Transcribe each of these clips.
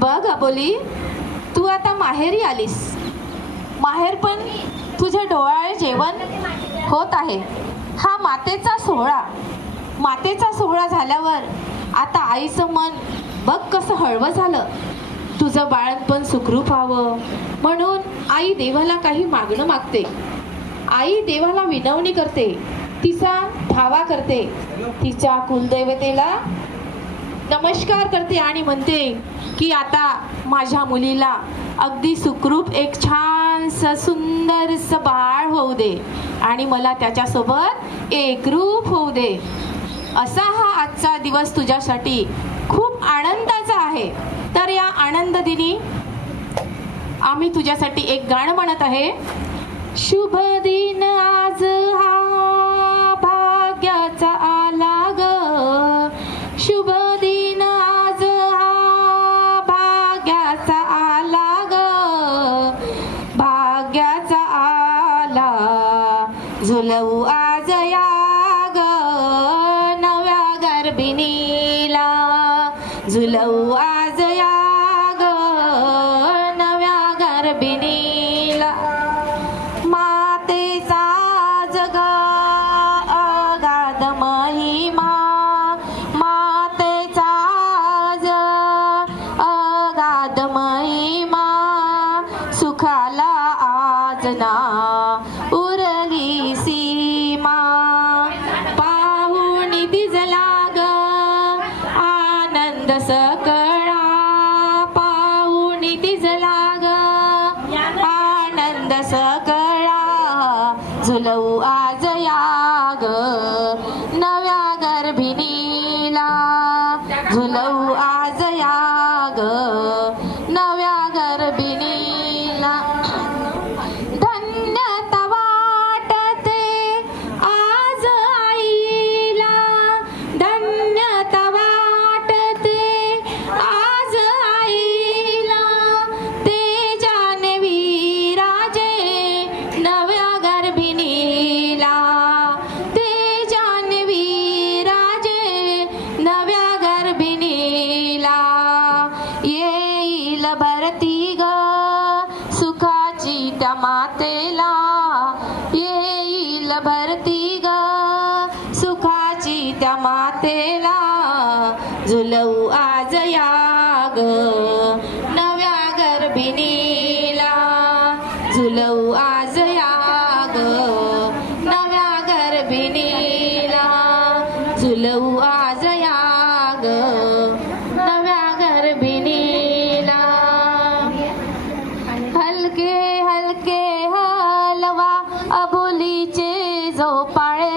बघ अबोली तू आता माहेरी आलीस. माहेर पण तुझे डोळाळे जेवण होत आहे. हा मातेचा सोहळा. मातेचा सोहळा झाल्यावर आता आईचं मन बघ कसं हळवं झालं. तुझं बाळणपण सुखरूप व्हावं. म्हणून आई देवाला काही मागणं मागते. आई देवाला विनवणी करते. तिचा धावा करते. तिच्या कुलदैवतेला नमस्कार करते आणि म्हणते की आता माझ्या मुलीला अगदी सुखरूप एक छानसं सुंदरसं बाळ होऊ दे आणि मला त्याच्यासोबत एकरूप होऊ दे. असा हा आजचा दिवस तुझ्यासाठी खूप आनंदाचा आहे. तर या आनंद दिनी आम्ही तुझ्यासाठी एक गाणं म्हणत आहे. शुभ दिन आज हा आला. झुलवू आज या ग नव्या गर्भिणीला. झुलवू आज या ग नव्या गर्भिणीला. मातेचा जग अगाध महिमा. मातेचा ज अगाध महिमा. सुखाला आज उरली सीमा. पाहुणी दिजला ग आनंद सकळा. पाहुणी दिजला ग आनंद सकळा. झुलवू आज या गर्भिणीला येईल भरती ग. सुखाची त्या मातेला येईल भरती ग. सुखाची त्या मातेला झुलवू आज या ग नव्या गर्भिणीला झुलवू आज अबोलीचे झोपाळे.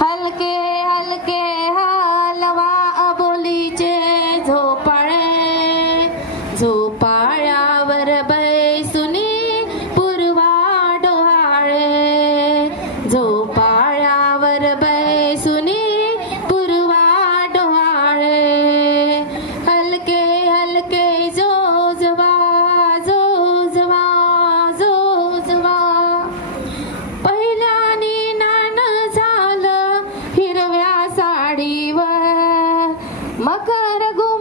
हलके हलके हलवा अबोलीचे झोपाळे. झोपाळ्यावर बैसुनी पूर्वा डोहाळे. झोपाळ्यावर बै మకర గో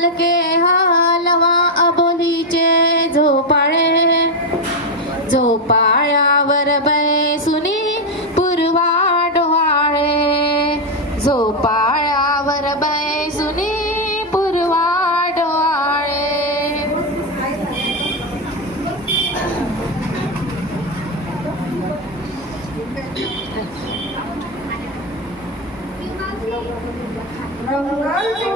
हलके हलवा अबोलीचे झोपाळे. झोपाळ्यावर बैसुनी पूर्वा डोहाळे. झोपाळ्यावर बैसुनी पूर्वा डोहाळे. मंगल